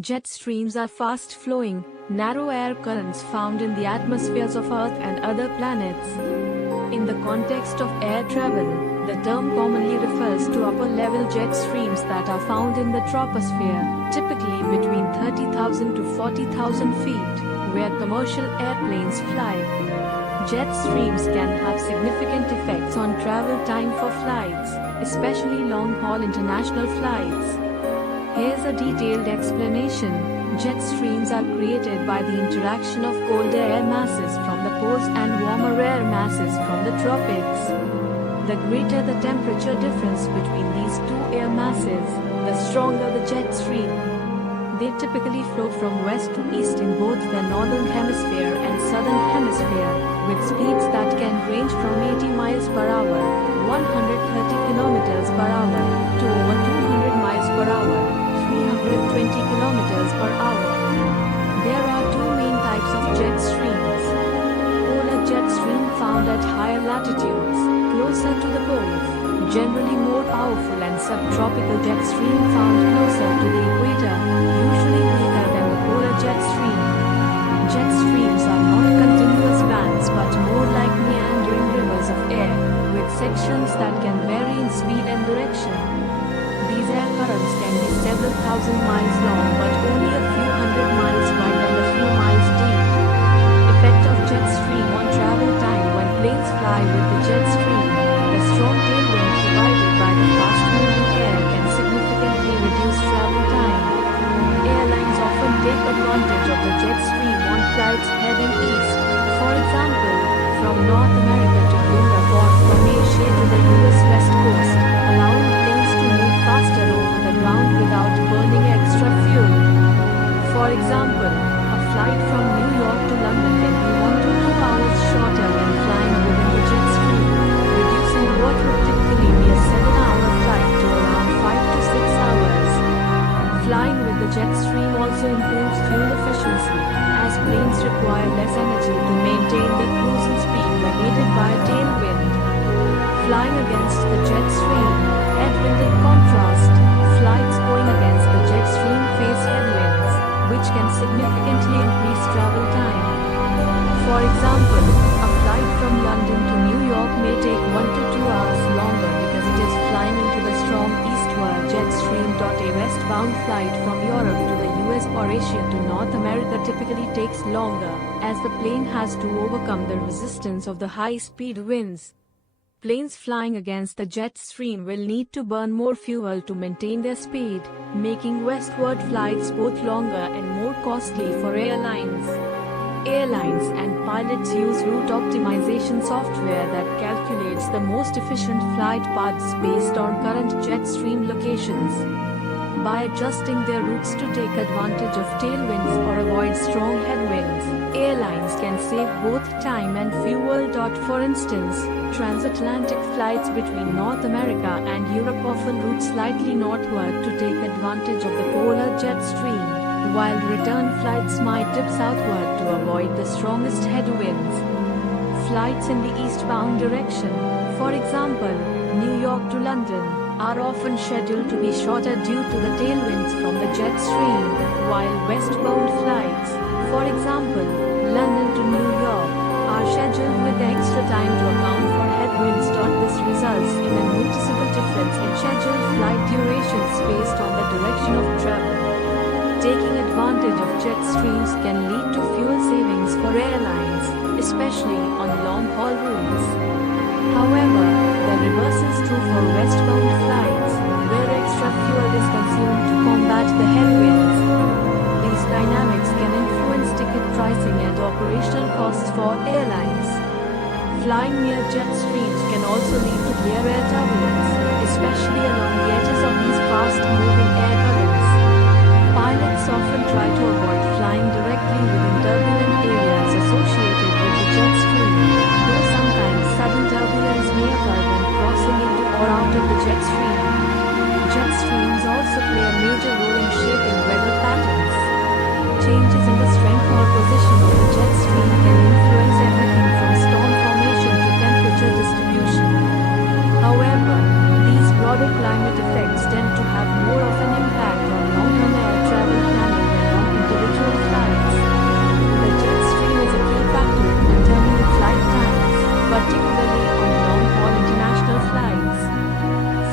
Jet streams are fast-flowing, narrow air currents found in the atmospheres of Earth and other planets. In the context of air travel, the term commonly refers to upper-level jet streams that are found in the troposphere, typically between 30,000 to 40,000 feet, where commercial airplanes fly. Jet streams can have significant effects on travel time for flights, especially long-haul international flights. Here's a detailed explanation. Jet streams are created by the interaction of colder air masses from the poles and warmer air masses from the tropics. The greater the temperature difference between these two air masses, the stronger the jet stream. They typically flow from west to east in both the northern hemisphere and southern hemisphere, with speeds that can range from 80 miles per hour, 130 kilometers per hour, to over 200 miles per hour, 320 kilometers per hour. There are two main types of jet streams. Polar jet stream found at higher latitudes, closer to the poles, generally more powerful, and subtropical jet stream found closer to the equator, usually weaker than the polar jet stream. Jet streams are not continuous bands but more like meandering rivers of air, with sections that can vary in speed and direction. These air currents can be several thousand miles long but only a few hundred miles wide and a few miles deep. Effect of jet stream on travel time. When planes fly with the jet stream, the strong tailwind provided by the fast-moving air can significantly reduce travel time. Airlines often take advantage of the jet stream on flights heading east, for example, from North America to Europe or from Asia to the US West Coast, allowing planes to move faster over the ground without burning extra fuel. For example, a flight from New York to London can be 1 to 2 hours shorter when flying within the jet stream, reducing what would typically be a 7-hour flight to around 5 to 6 hours. Flying with the jet stream also improves fuel efficiency, as planes require less energy to maintain their cruising speed when aided by a tailwind. Flying against the jet stream, headwind. In contrast, flights going against the jet stream face headwinds, which can significantly increase travel time. For example, a flight from London to New York may take 1 to 2 hours longer because it is flying into the strong eastward jet stream. A westbound flight from Europe to the US or Asia to North America typically takes longer, as the plane has to overcome the resistance of the high-speed winds. Planes flying against the jet stream will need to burn more fuel to maintain their speed, making westward flights both longer and more costly for airlines. Airlines and pilots use route optimization software that calculates the most efficient flight paths based on current jet stream locations. By adjusting their routes to take advantage of tailwinds or avoid strong headwinds, airlines can save both time and fuel. For instance, transatlantic flights between North America and Europe often route slightly northward to take advantage of the polar jet stream, while return flights might dip southward to avoid the strongest headwinds. Flights in the eastbound direction, for example, New York to London, are often scheduled to be shorter due to the tailwinds from the jet stream, while westbound flights, for example, London to New York, are scheduled with extra time to account for headwinds. This results in a noticeable difference in scheduled flight durations based on the direction of travel. Taking advantage of jet streams can lead to fuel savings for airlines, especially on long-haul routes. However, the reverse is true for westbound flights, where extra fuel is consumed to combat the headwinds. These dynamics can influence ticket pricing and operational costs for airlines. Flying near jet streams can also lead to clear air turbulence, especially along the edges of these fast-moving air currents. Pilots often try to avoid flying directly within turbulent areas associated with the jet stream, though sometimes sudden turbulence may occur when crossing into or out of the jet stream. Jet streams also play a major role in shaping weather patterns. Changes in the strength or position of the jet stream can influence everything from storm formation to temperature distribution. However, these broader climate effects tend to have more of an impact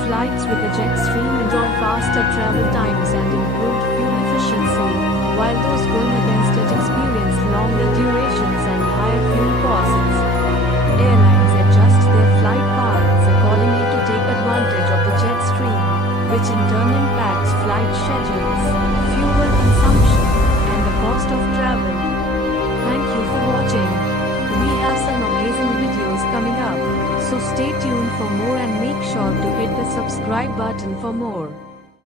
flights with the jetstream enjoy faster travel times and improved fuel efficiency, while those going against it experience longer durations and higher fuel costs. Airlines adjust their flight paths accordingly to take advantage of the jet stream, which in turn impacts flight schedules, fuel consumption, and the cost of travel. Thank you for watching. We have some amazing videos coming up, so stay tuned for more and make sure to hit the subscribe button for more.